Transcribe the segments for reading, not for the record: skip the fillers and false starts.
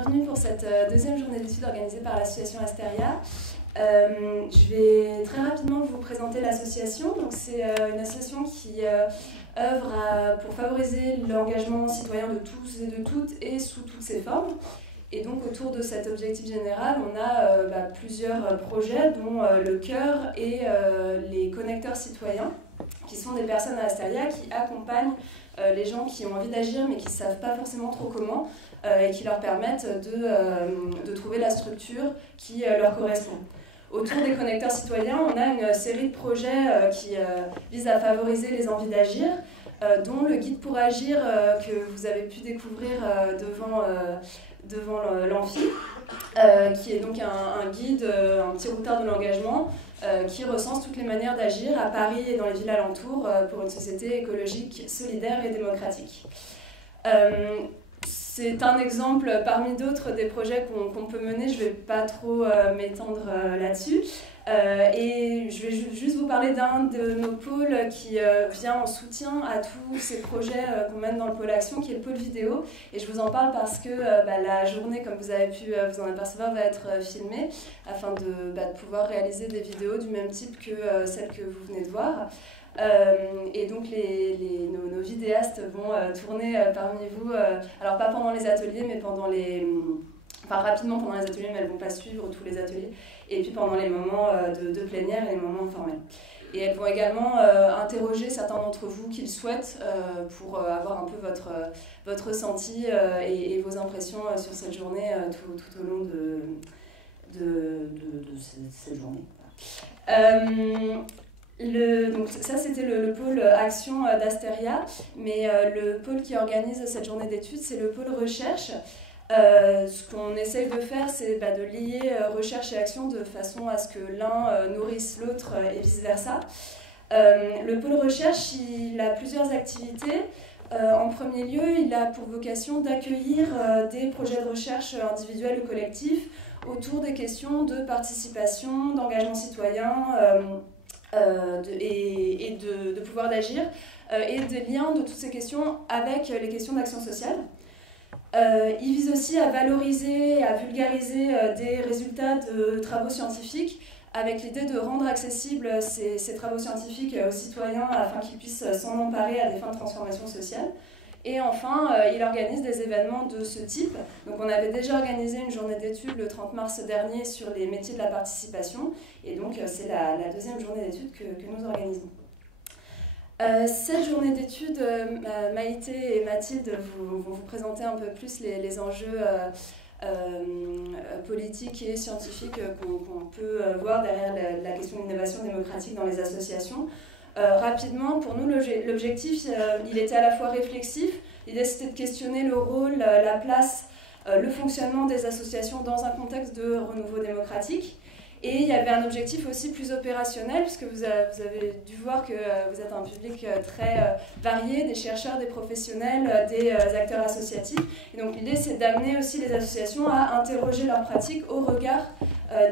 bienvenue pour cette deuxième journée d'études organisée par l'association Asteria. Je vais très rapidement vous présenter l'association. C'est une association qui œuvre pour favoriser l'engagement citoyen de tous et de toutes et sous toutes ses formes. Et donc autour de cet objectif général, on a plusieurs projets dont le cœur et les connecteurs citoyens, qui sont des personnes à Asteria qui accompagnent les gens qui ont envie d'agir mais qui ne savent pas forcément trop comment et qui leur permettent de trouver la structure qui leur correspond. Autour des connecteurs citoyens, on a une série de projets qui visent à favoriser les envies d'agir, dont le guide pour agir que vous avez pu découvrir devant l'amphi, qui est donc un guide, un petit routard de l'engagement, qui recense toutes les manières d'agir à Paris et dans les villes alentours pour une société écologique, solidaire et démocratique. C'est un exemple parmi d'autres des projets qu'on peut mener. Je ne vais pas trop m'étendre là-dessus. Et je vais juste vous parler d'un de nos pôles qui vient en soutien à tous ces projets qu'on mène dans le pôle action, qui est le pôle vidéo. Et je vous en parle parce que la journée, comme vous avez pu vous en apercevoir, va être filmée afin de pouvoir réaliser des vidéos du même type que celles que vous venez de voir. Et donc nos vidéastes vont tourner parmi vous, alors pas pendant les ateliers, mais rapidement pendant les ateliers, mais elles ne vont pas suivre tous les ateliers, et puis pendant les moments de plénière et les moments informels. Et elles vont également interroger certains d'entre vous qui le souhaitent pour avoir un peu votre ressenti et vos impressions sur cette journée tout au long de cette journée. Donc ça c'était le pôle action d'Asteria, mais le pôle qui organise cette journée d'études, c'est le pôle recherche. Ce qu'on essaye de faire, c'est de lier recherche et action de façon à ce que l'un nourrisse l'autre et vice-versa. Le pôle recherche, il a plusieurs activités. En premier lieu, il a pour vocation d'accueillir des projets de recherche individuels ou collectifs autour des questions de participation, d'engagement citoyen, et de pouvoir d'agir, et des liens de toutes ces questions avec les questions d'action sociale. Il vise aussi à valoriser et à vulgariser des résultats de travaux scientifiques avec l'idée de rendre accessibles ces travaux scientifiques aux citoyens afin qu'ils puissent s'en emparer à des fins de transformation sociale. Et enfin, il organise des événements de ce type. Donc on avait déjà organisé une journée d'études le 30 mars dernier sur les métiers de la participation. Et donc c'est la deuxième journée d'études que nous organisons. Cette journée d'études, Maïté et Mathilde vont vous présenter un peu plus les enjeux politiques et scientifiques qu'on peut voir derrière la question de l'innovation démocratique dans les associations. Rapidement, pour nous, l'objectif, il était à la fois réflexif. L'idée, c'était de questionner le rôle, la place, le fonctionnement des associations dans un contexte de renouveau démocratique. Et il y avait un objectif aussi plus opérationnel, puisque vous avez dû voir que vous êtes un public très varié, des chercheurs, des professionnels, des acteurs associatifs. Et donc l'idée, c'est d'amener aussi les associations à interroger leurs pratiques au regard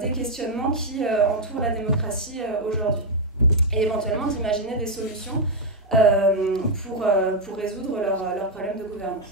des questionnements qui entourent la démocratie aujourd'hui. Et éventuellement d'imaginer des solutions pour résoudre leurs problèmes de gouvernance.